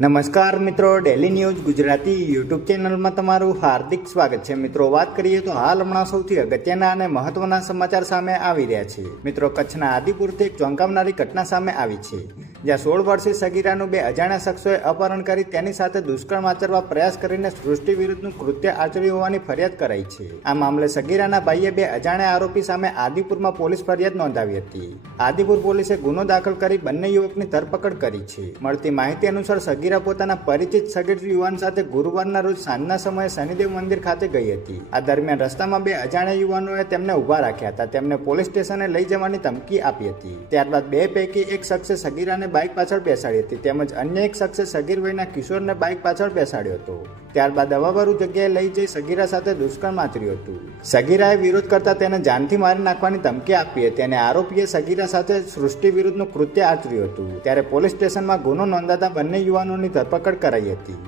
નમસ્કાર મિત્રો, daily news Gujarati YouTube ચેનલમાં તમારું હાર્દિક સ્વાગત છે. મિત્રો, વાત કરીએ તો હાલ હમણાં સૌથી અગત્યના અને મહત્વના સમાચાર સામે આવી રહ્યા છે. મિત્રો, કચ્છના આદિપુરથી એક ચોંકાવનારી ઘટના સામે આવી છે, જ્યાં 16 વર્ષીય સગીરાનું બે અજાણ્યા શખ્સોએ અપહરણ કરી તેની સાથે દુષ્કર્મ આચરવા પ્રયાસ કરીને સૃષ્ટિ વિરુદ્ધનું કૃત્ય આચર્યું હોવાની ફરિયાદ કરાઈ છે. આ મામલે સગીરાના ભાઈએ બે અજાણ્યા આરોપી સામે આદિપુરમાં પોલીસ ફરિયાદ નોંધાવી હતી. આદિપુર પોલીસે ગુનો દાખલ કરી બંને યુવકની ધરપકડ કરી છે. મળતી માહિતી અનુસાર સગીરા પોતાના પરિચિત સગીર યુવાન સાથે ગુરુવારના રોજ સાંજના સમયે શનિદેવ મંદિર ખાતે ગઈ હતી. આ દરમિયાન રસ્તામાં બે અજાણ્યા યુવાનોએ તેમને ઉભા રાખ્યા હતા. તેમને પોલીસ સ્ટેશને લઈ જવાની ધમકી આપી હતી. ત્યારબાદ બે પૈકી એક શખ્સે સગીરાને બાઇક પાછળ બેસાડી હતી, તેમજ અન્ય એક શખ્સે સગીર વયના કિશોરને બાઇક પાછળ બેસાડ્યો હતો. ત્યારબાદ અવાવરું જગ્યાએ લઈ જઈ સગીરા સાથે દુષ્કર્મ આચર્યું હતું. સગીરાએ વિરોધ કરતા તેને જાનથી મારી નાખવાની ધમકી આપી હતી અને આરોપીએ સગીરા સાથે સૃષ્ટિ વિરુદ્ધનું કૃત્ય આચર્યું હતું. ત્યારે પોલીસ સ્ટેશનમાં ગુનો નોંધાતા બંને યુવાનોની ધરપકડ કરાઈ હતી.